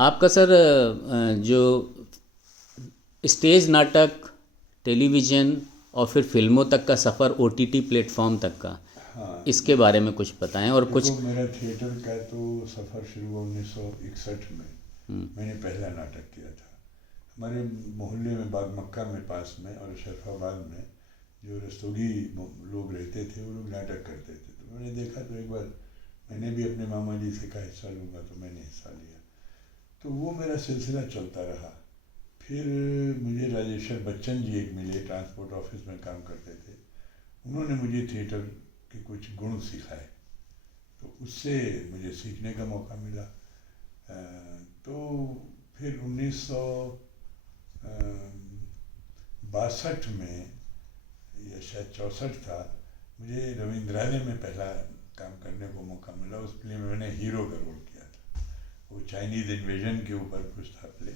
आपका सर जो स्टेज नाटक, टेलीविज़न और फिर फिल्मों तक का सफ़र, ओटीटी प्लेटफॉर्म तक का, हाँ, इसके बारे में कुछ बताएं। और कुछ देखो मेरा थिएटर का तो सफ़र शुरू हुआ 1961 में। मैंने पहला नाटक किया था हमारे मोहल्ले में, बाग मक्का में पास में और शरफाबाद में जो रस्तोगी लोग रहते थे वो लोग नाटक करते थे। तो मैंने देखा, तो एक बार मैंने भी अपने मामा जी से कहा हिस्सा लूँगा, तो मैंने हिस्सा लिया। तो वो मेरा सिलसिला चलता रहा। फिर मुझे राजेश्वर बच्चन जी एक मिले, ट्रांसपोर्ट ऑफिस में काम करते थे। उन्होंने मुझे थिएटर के कुछ गुण सिखाए, तो उससे मुझे सीखने का मौका मिला। तो फिर 1962 में या शायद 64 था, मुझे रविंद्रालय में पहला काम करने को मौका मिला। उस प्ले में मैंने हीरो का रोल किया था। वो चाइनीज़ इन्वेजन के ऊपर कुछ था प्ले।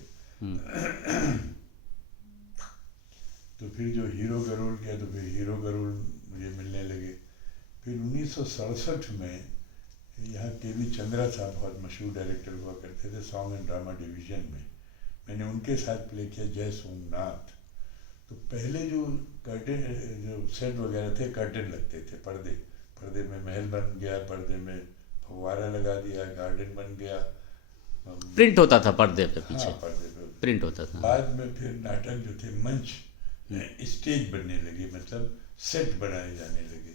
तो फिर जो हीरो का रोल किया, तो फिर हीरो का रोल मुझे मिलने लगे। फिर 1967 में यहाँ के वी चंद्रा साहब बहुत मशहूर डायरेक्टर हुआ करते थे सॉन्ग एंड ड्रामा डिवीज़न में। मैंने उनके साथ प्ले किया जय सोमनाथ। तो पहले जो कर्टेन, जो सेट वगैरह थे, कर्टेन लगते थे, पर्दे। पर्दे में महल बन गया, पर्दे में फव्वारा लगा दिया, गार्डन बन गया। प्रिंट होता था पर्दे पे, हाँ, पीछे पर्दे पे प्रिंट होता था। बाद में फिर नाटक जो थे मंच स्टेज बनने लगे, मतलब सेट बनाए जाने लगे।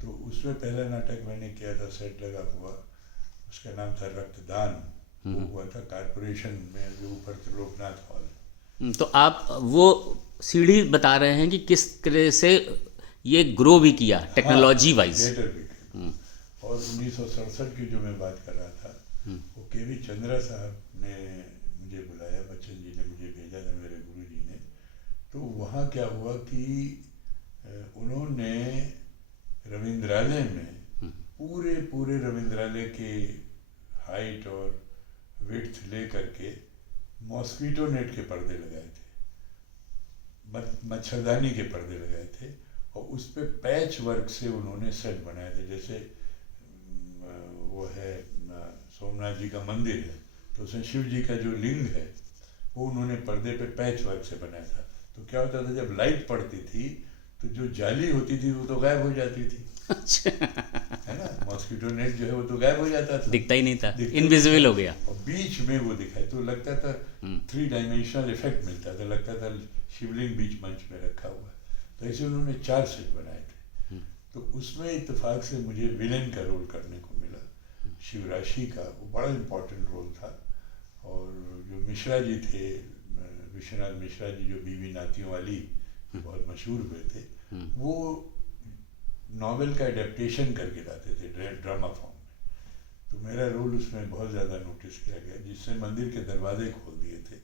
तो उसमें पहला नाटक मैंने किया था सेट लगा हुआ, उसका नाम था रक्तदान। वो हुआ था कारपोरेशन में, जो ऊपर त्रिलोकनाथ हॉल। तो आप वो सीढ़ी बता रहे हैं कि किस तरह से ये ग्रो भी किया टेक्नोलॉजी वाइज। थिएटर भी किया। और 1967 की जो मैं बात कर रहा था, वो के वी चंद्रा साहब ने मुझे बुलाया, बच्चन जी ने मुझे भेजा था, मेरे गुरु जी ने। तो वहाँ क्या हुआ कि उन्होंने रविंद्रालय में पूरे पूरे रविंद्रालय के हाइट और विड्थ ले करके मॉस्किटो नेट के पर्दे लगाए थे, मच्छरदानी के पर्दे लगाए थे, और उस पे पैच वर्क से उन्होंने सेट बनाए थे। जैसे वो है सोमनाथ जी का मंदिर है, तो उसमें शिव जी का जो लिंग है वो उन्होंने पर्दे पे पैच वर्क से बनाया था। तो क्या होता था, जब लाइट पड़ती थी तो जो जाली होती थी वो तो गायब हो जाती थी, है ना। मॉस्किटो नेट जो है वो तो गायब हो जाता था, दिखता ही नहीं था, इनविजिबल हो गया। और बीच में वो दिखाई तो लगता था 3 डायमेंशनल इफेक्ट मिलता था, लगता था शिवलिंग बीच मंच में रखा हुआ। तो ऐसे उन्होंने 4 सेट बनाए थे। तो उसमें इत्तेफाक से मुझे विलेन का रोल करने को मिला, शिवराशि का। वो बड़ा इम्पोर्टेंट रोल था। और जो मिश्रा जी थे, विश्वनाथ मिश्रा जी, जो बीवी नातियों वाली बहुत मशहूर हुए थे, वो नॉवेल का एडेप्टेशन करके लाते थे ड्रामा फॉर्म में। तो मेरा रोल उसमें बहुत ज़्यादा नोटिस किया गया, जिससे मंदिर के दरवाजे खोल दिए थे।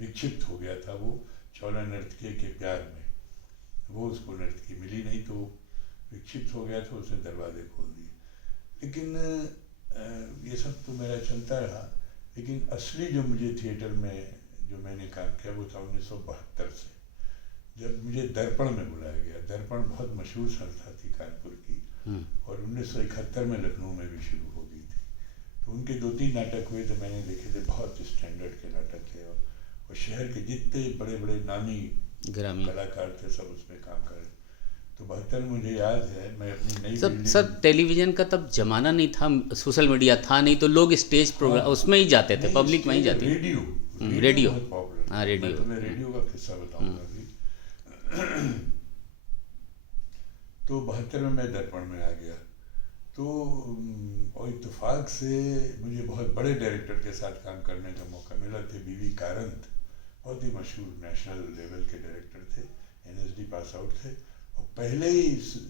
विक्षिप्त हो गया था वो चौला नर्तकी के प्यार में, वो उसको नर्तकी मिली नहीं, तो विक्षिप्त हो गया था, उसने दरवाजे खोल दिए। लेकिन ये सब तो मेरा चलता रहा। लेकिन असली जो मुझे थिएटर में जो मैंने काम किया वो था 1972 से, जब मुझे दर्पण में बुलाया गया। दर्पण बहुत मशहूर संस्था थी कानपुर की, और 1971 में लखनऊ में भी शुरू हो गई थी। तो उनके 2-3 नाटक हुए थे, मैंने देखे थे, बहुत स्टैंडर्ड के नाटक थे। और शहर के जितने बड़े बड़े नामी कलाकार थे सब उसमें काम कर रहे। तो 72 मुझे याद है, मैं अपनी नई सर टेलीविज़न का तब जमाना नहीं था, सोशल मीडिया था नहीं, तो लोग स्टेज प्रोग्राम उसमें ही जाते थे, पब्लिक वहीं जाती थी। रेडियो बहुत पॉपुलर। हाँ, रेडियो। मैं तुम्हें रेडियो का किस्सा बताऊंगा अभी। तो 72 में मैं दर्पण में आ गया। तो और इत्तेफाक से मुझे बहुत बड़े डायरेक्टर के साथ काम करने का मौका मिला। थे बीवी कारंत, बहुत ही मशहूर नेशनल लेवल के डायरेक्टर थे, NSD पास आउट थे। और पहले ही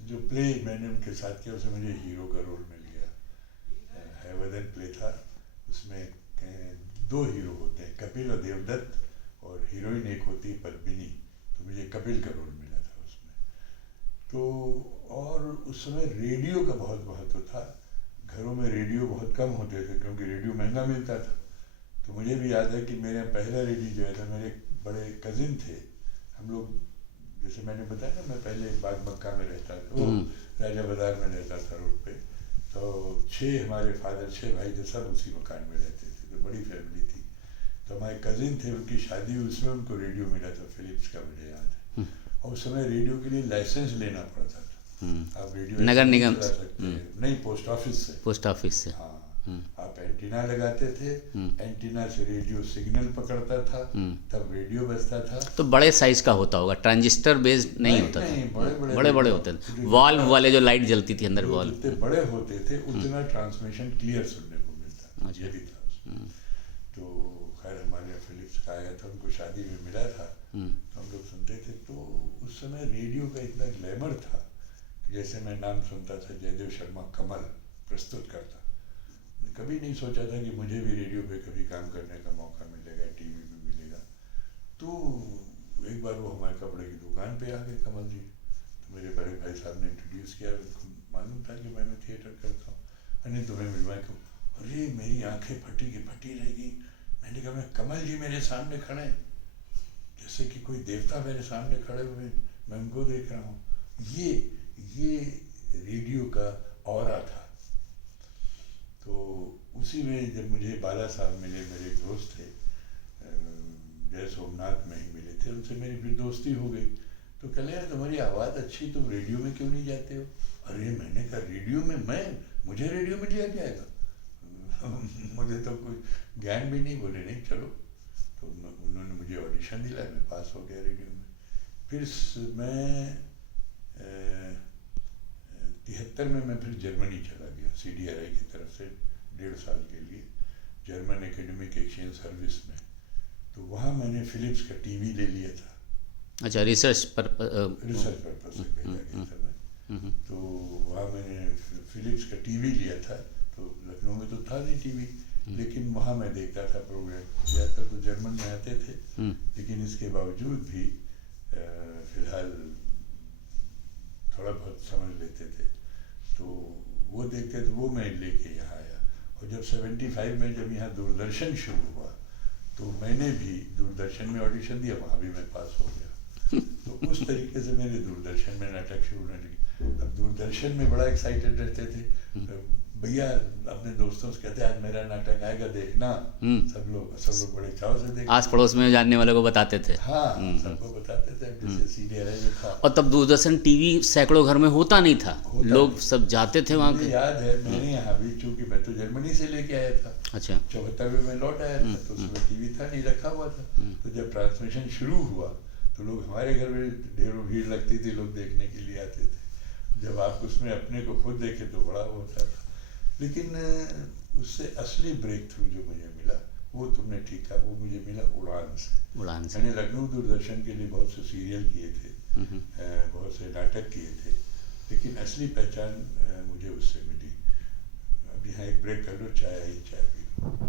जो प्ले मैंने उनके साथ किया उसमें मुझे हीरो का रोल मिल गया। हैवदन प्ले था, उसमें 2 हीरो होते हैं, कपिल और देवदत्त, और हीरोइन एक होती है पद्मिनी। तो मुझे कपिल का रोल मिला था उसमें। तो और उस समय रेडियो का बहुत महत्व था। घरों में रेडियो बहुत कम होते थे क्योंकि रेडियो महंगा मिलता था। तो मुझे भी याद है कि मेरा पहला रेडियो जो है था, मेरे बड़े कज़िन थे, हम लोग, जैसे मैंने बताया ना, मैं पहले बाग मक्का में रहता था, वो राजा बाजार में रहता था रोड पे। तो 6 हमारे फादर, 6 भाई थे, सब उसी मकान में रहते थे, तो बड़ी फैमिली थी। हमारे कजिन थे, उनकी शादी, उसमें उनको रेडियो मिला था फिलिप्स का, मुझे याद है। और उस समय रेडियो के लिए लाइसेंस लेना पड़ता था। आप रेडियो नगर ऐसे नहीं निगम चला सकते, नहीं, पोस्ट ऑफिस से। पोस्ट ऑफिस से। हाँ, आप एंटीना लगाते थे, एंटीना से रेडियो सिग्नल पकड़ता था, तब रेडियो बजता था। तो बड़े साइज का होता होगा, ट्रांजिस्टर बेस्ड नहीं होता नहीं, था, बड़े बड़े होते थे, वॉल्व वाले जो लाइट जलती थी अंदर, वॉल्व। जितने बड़े होते थे उतना ट्रांसमिशन क्लियर सुनने को मिलता, ये भी था उसमें। तो खैर हमारे यहाँ फिलिप्स का आया था, उनको शादी में मिला था, तो हम लोग सुनते थे। तो उस समय रेडियो का इतना ग्लैमर था, जैसे मैं नाम सुनता था जयदेव शर्मा कमल प्रस्तुत करता, कभी नहीं सोचा था कि मुझे भी रेडियो पे कभी काम करने का मौका मिलेगा, टीवी में मिलेगा। तो एक बार वो हमारे कपड़े की दुकान पे आ गए कमल जी, तो मेरे बड़े भाई साहब ने इंट्रोड्यूस किया, उनको मालूम था कि मैं थिएटर करता हूँ। अरे तुम्हें मिलवाए को, अरे मेरी आंखें फटी की फटी रहेगी। मैंने कहा, मैं कमल जी मेरे सामने खड़े, जैसे कि कोई देवता मेरे सामने खड़े हुए, मैं उनको देख रहा हूँ। ये रेडियो का ऑरा था। तो उसी में जब मुझे बाला साहब मिले, मेरे दोस्त थे, जय सोमनाथ में ही मिले थे, उनसे मेरी फिर दोस्ती हो गई। तो कहले, यार तुम्हारी आवाज़ अच्छी, तुम रेडियो में क्यों नहीं जाते हो? अरे मैंने कहा, रेडियो में मुझे रेडियो में लिया जाएगा? मुझे तो कोई ज्ञान भी नहीं। बोले नहीं, चलो। तो उन्होंने मुझे ऑडिशन दिलाया, मैं पास हो गया रेडियो में। फिर मैं 73 में मैं फिर जर्मनी चला गया, CDRI की तरफ से 1.5 साल के लिए, जर्मन एकेडमिक एक्सचेंज सर्विस में। तो वहाँ मैंने फिलिप्स का टीवी ले लिया था। अच्छा, रिसर्च पर्पस से भेजा गया था मैं। तो वहाँ मैंने फिलिप्स का टीवी लिया था। तो लखनऊ में तो था नहीं टीवी, लेकिन वहाँ मैं देखता था प्रोग्राम। ज़्यादातर तो जर्मन में आते थे, लेकिन इसके बावजूद भी फिलहाल थोड़ा बहुत समझ लेते थे। तो वो देखते थे, वो मैं लेके यहाँ आया। और जब 75 में जब यहाँ दूरदर्शन शुरू हुआ, तो मैंने भी दूरदर्शन में ऑडिशन दिया, वहाँ भी मैं पास हो गया। तो उस तरीके से मेरे दूरदर्शन में नाटक शुरू होने लगे। अब दूरदर्शन में बड़ा एक्साइटेड रहते थे, भैया अपने दोस्तों से कहते, आज मेरा नाटक आएगा, देखना। सब लोग बड़े चाव से देखते, आस पड़ोस में जानने वालों को बताते थे। हाँ, सबको बताते थे। जैसे CDRI में था, और तब दूरदर्शन टीवी सैकड़ों घर में होता नहीं था, लोग सब जाते थे वहाँ। मुझे याद है, मैंने यहाँ भी, चूंकि मैं तो जर्मनी से लेके आया था। अच्छा। 74 में लौट आया था, तो उसमें टीवी था नहीं, रखा हुआ था। तो जब ट्रांसमिशन शुरू हुआ, तो लोग, हमारे घर में ढेरों भीड़ लगती थी, लोग देखने के लिए आते थे। जब आप उसमें अपने को खुद देखे तो बड़ा होता था। लेकिन उससे असली ब्रेक थ्रू जो मुझे मिला, वो तुमने ठीक कहा, वो मुझे मिला उड़ान से। मैंने लखनऊ दूरदर्शन के लिए बहुत से सीरियल किए थे, बहुत से नाटक किए थे, लेकिन असली पहचान मुझे उससे मिली। अब यहाँ एक ब्रेक कर लो, चाय आई, चाय पी लो।